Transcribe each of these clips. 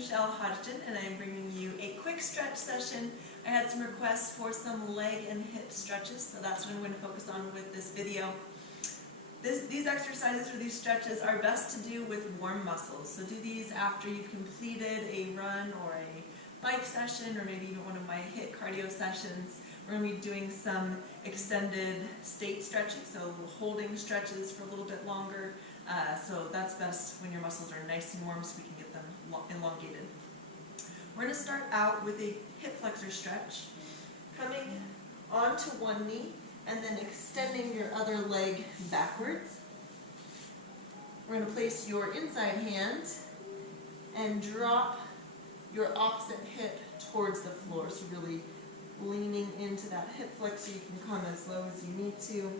Michelle Hodgson, and I'm bringing you a quick stretch session. I had some requests for some leg and hip stretches, so that's what I'm going to focus on with this video. These exercises or these stretches are best to do with warm muscles. So do these after you've completed a run or a bike session, or maybe even one of my HIIT cardio sessions. We're going to be doing some extended state stretching, so holding stretches for a little bit longer. So that's best when your muscles are nice and warm so we can get them elongated. We're going to start out with a hip flexor stretch, coming onto one knee and then extending your other leg backwards. We're going to place your inside hand and drop your opposite hip towards the floor, so really leaning into that hip flexor. You can come as low as you need to.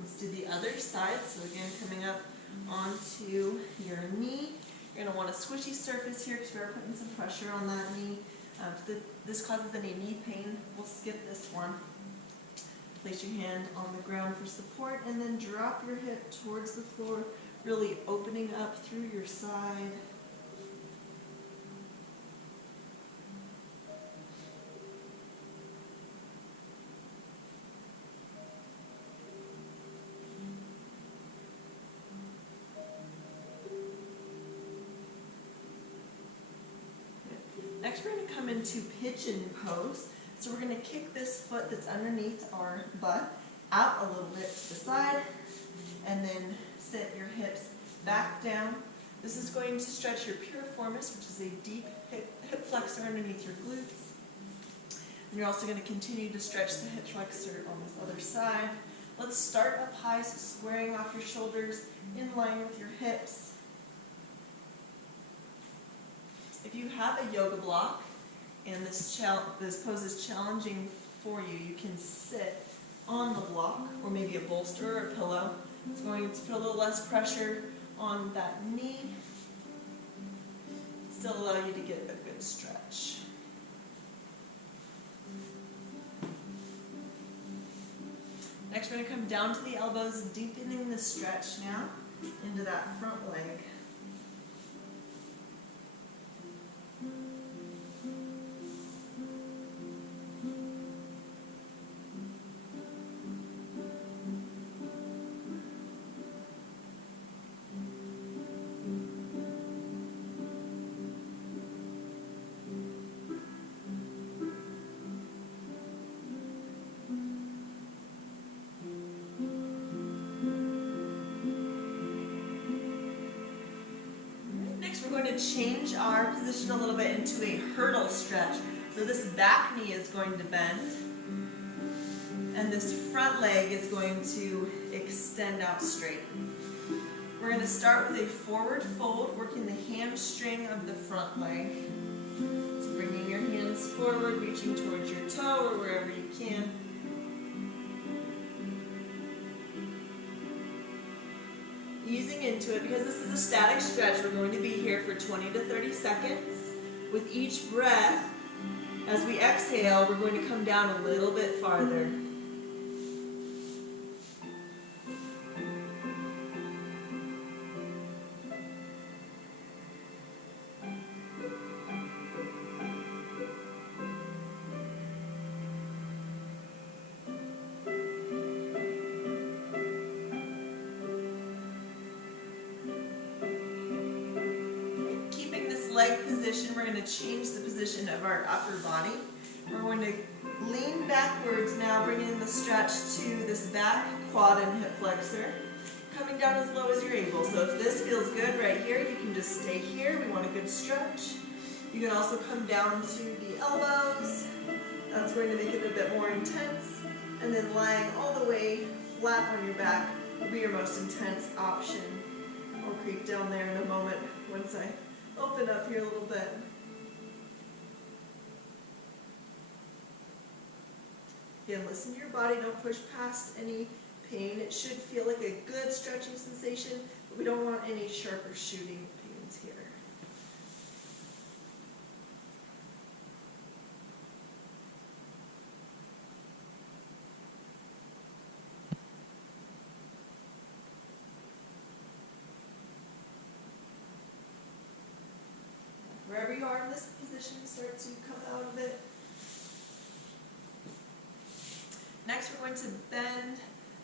Let's do the other side. So again, coming up onto your knee. You're going to want a squishy surface here because we're putting some pressure on that knee. If this causes any knee pain, we'll skip this one. Place your hand on the ground for support and then drop your hip towards the floor, really opening up through your side. Next, we're going to come into pigeon pose. So we're going to kick this foot that's underneath our butt out a little bit to the side, and then set your hips back down. This is going to stretch your piriformis, which is a deep hip flexor underneath your glutes. And you're also going to continue to stretch the hip flexor on this other side. Let's start up high, so squaring off your shoulders in line with your hips. If you have a yoga block and this pose is challenging for you, you can sit on the block or maybe a bolster or a pillow. It's going to put a little less pressure on that knee, still allow you to get a good stretch. Next, we're going to come down to the elbows, deepening the stretch now into that front leg. We're going to change our position a little bit into a hurdle stretch. So this back knee is going to bend, and this front leg is going to extend out straight. We're going to start with a forward fold, working the hamstring of the front leg. So bringing your hands forward, reaching towards your toe or wherever you can. Easing into it, because this is a static stretch, we're going to be here for 20 to 30 seconds. With each breath, as we exhale, we're going to come down a little bit farther. Leg position, we're going to change the position of our upper body. We're going to lean backwards now, bringing the stretch to this back quad and hip flexor, coming down as low as you're able. So if this feels good right here, you can just stay here. We want a good stretch. You can also come down to the elbows. That's going to make it a bit more intense. And then lying all the way flat on your back will be your most intense option. I'll creep down there in a moment once I open up here a little bit. Again, listen to your body. Don't push past any pain. It should feel like a good stretching sensation, but we don't want any sharp or shooting pains here. Wherever you are in this position, start to come out of it. Next, we're going to bend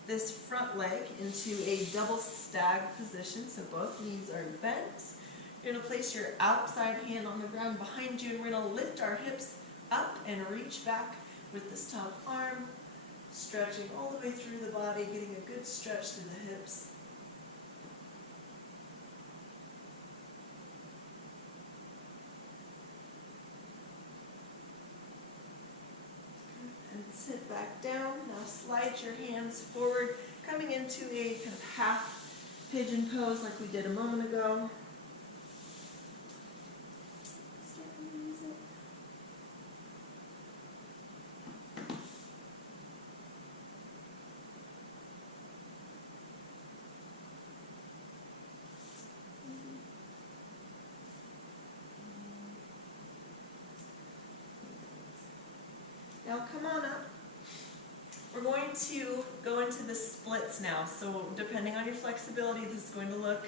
this front leg into a double stag position, so both knees are bent. You're going to place your outside hand on the ground behind you, and we're going to lift our hips up and reach back with this top arm, stretching all the way through the body, getting a good stretch through the hips. And sit back down. Now slide your hands forward, coming into a kind of half pigeon pose like we did a moment ago. Now come on up. We're going to go into the splits now. So depending on your flexibility, this is going to look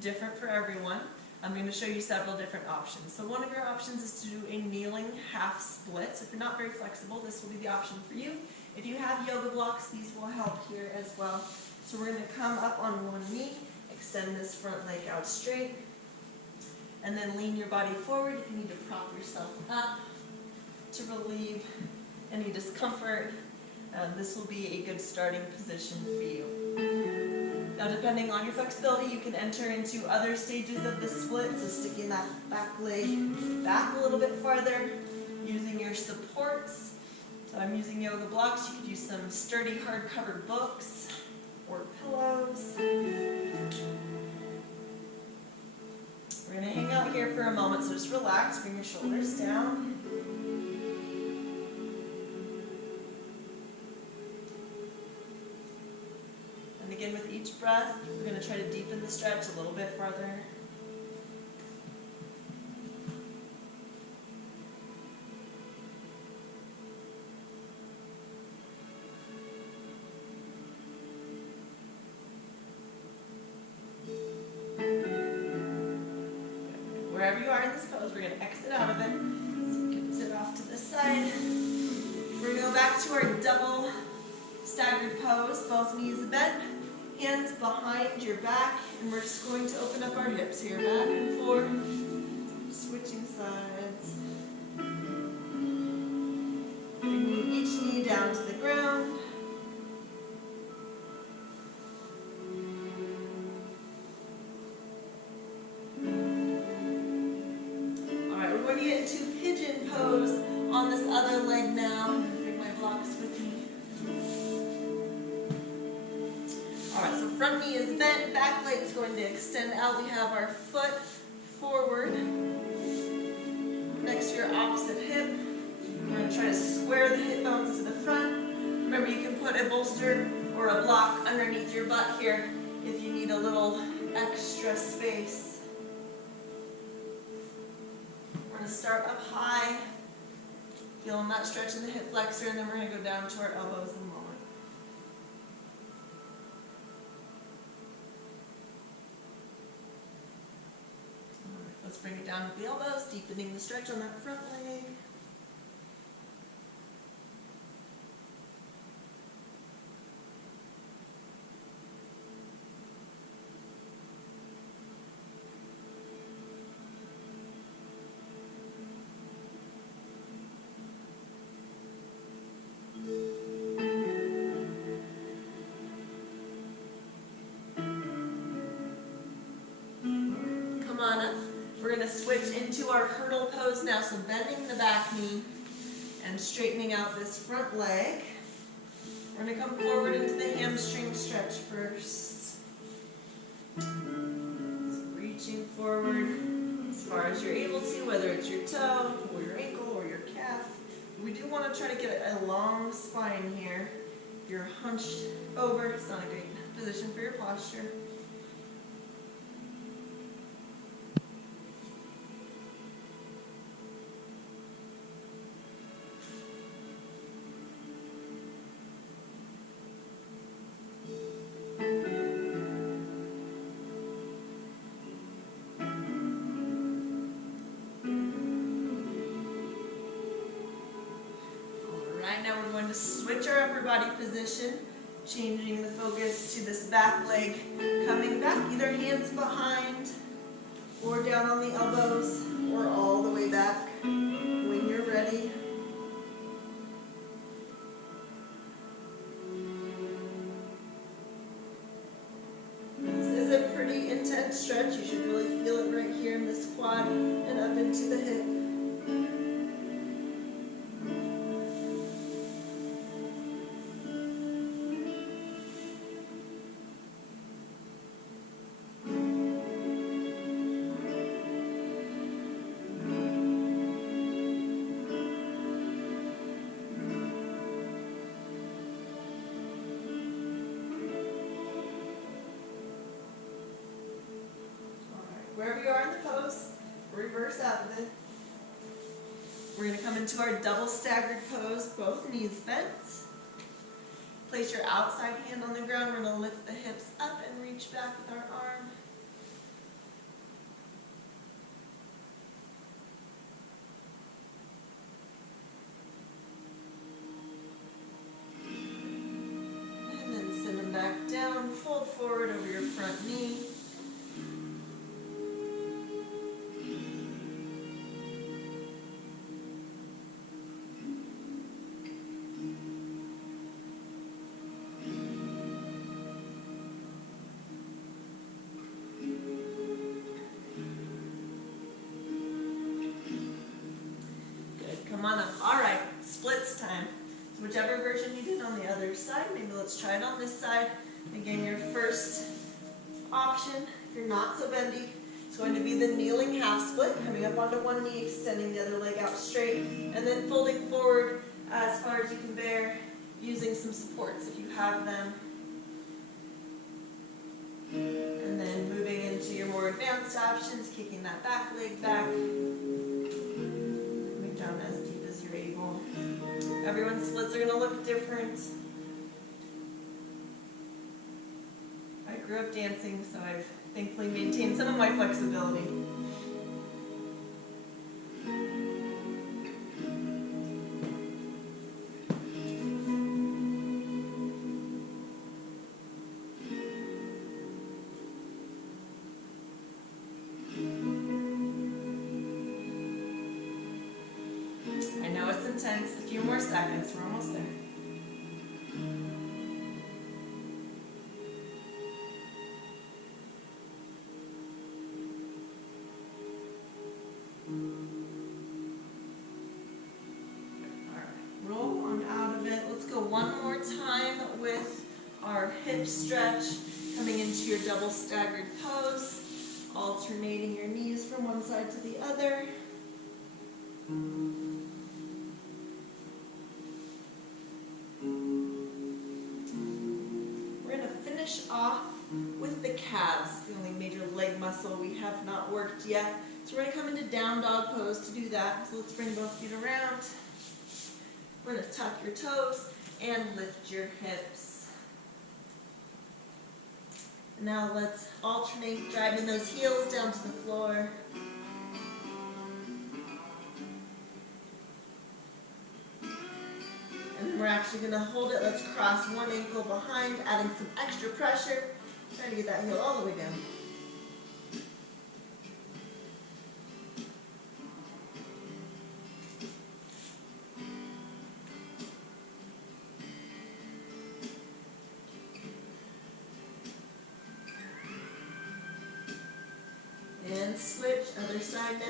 different for everyone. I'm going to show you several different options. So one of your options is to do a kneeling half split. So if you're not very flexible, this will be the option for you. If you have yoga blocks, these will help here as well. So we're going to come up on one knee, extend this front leg out straight, and then lean your body forward. If you need to prop yourself up to relieve any discomfort, this will be a good starting position for you. Now, depending on your flexibility, you can enter into other stages of the split, so sticking that back leg back a little bit farther, using your supports. So I'm using yoga blocks. You could use some sturdy hardcover books or pillows. We're going to hang out here for a moment, so just relax, bring your shoulders down. Again, with each breath, we're going to try to deepen the stretch a little bit farther. Wherever you are in this pose, we're going to exit out of it. So you can sit off to the side. We're going to go back to our double staggered pose, both knees bent. Hands behind your back, and we're just going to open up our hips here, back and forth, switching sides. Bringing each knee down to the ground. Alright, we're going to get into pigeon pose on this other leg now. Bring my blocks with me. Alright, so front knee is bent, back leg is going to extend out. We have our foot forward next to your opposite hip. We're going to try to square the hip bones to the front. Remember, you can put a bolster or a block underneath your butt here if you need a little extra space. We're going to start up high, feeling that stretch in the hip flexor, and then we're going to go down to our elbows in a moment. Let's bring it down with the elbows, deepening the stretch on that front leg. Come on up. We're going to switch into our hurdle pose now, so bending the back knee and straightening out this front leg. We're going to come forward into the hamstring stretch first. So reaching forward as far as you're able to, whether it's your toe or your ankle or your calf. We do want to try to get a long spine here. If you're hunched over, it's not a great position for your posture. And now we're going to switch our upper body position, changing the focus to this back leg, coming back, either hands behind, or down on the elbows, or all the way back when you're ready. This is a pretty intense stretch. You should really feel it right here in this quad and up into the hip. Wherever you are in the pose, reverse out of it. We're going to come into our double staggered pose, both knees bent. Place your outside hand on the ground. We're going to lift the hips up and reach back with our arm. And then send them back down. Fold forward over your front knee. Come on up. All right, splits time. So whichever version you did on the other side, maybe let's try it on this side. Again, your first option, if you're not so bendy, it's going to be the kneeling half split, coming up onto one knee, extending the other leg out straight, and then folding forward as far as you can bear, using some supports if you have them. And then moving into your more advanced options, kicking that back leg back. Down as deep as you're able. Everyone's splits are going to look different. I grew up dancing, so I've thankfully maintained some of my flexibility. Intense. A few more seconds. We're almost there. All right. Roll on out of it. Let's go one more time with our hip stretch, coming into your double staggered pose, alternating your knees from one side to the other. Off with the calves, the only major leg muscle we have not worked yet. So we're going to come into down dog pose to do that. So let's bring both feet around. We're going to tuck your toes and lift your hips. And now let's alternate driving those heels down to the floor. And we're actually going to hold it. Let's cross one ankle behind, adding some extra pressure. Trying to get that heel all the way down. And switch, other side now.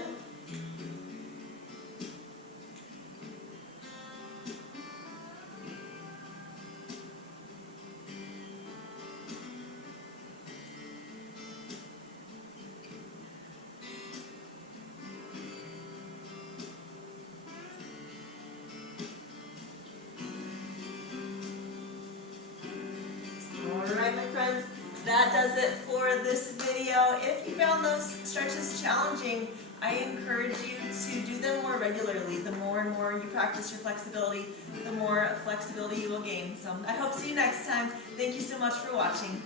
My friends, that does it for this video. If you found those stretches challenging, I encourage you to do them more regularly. The more and more you practice your flexibility, the more flexibility you will gain. So I hope to see you next time. Thank you so much for watching.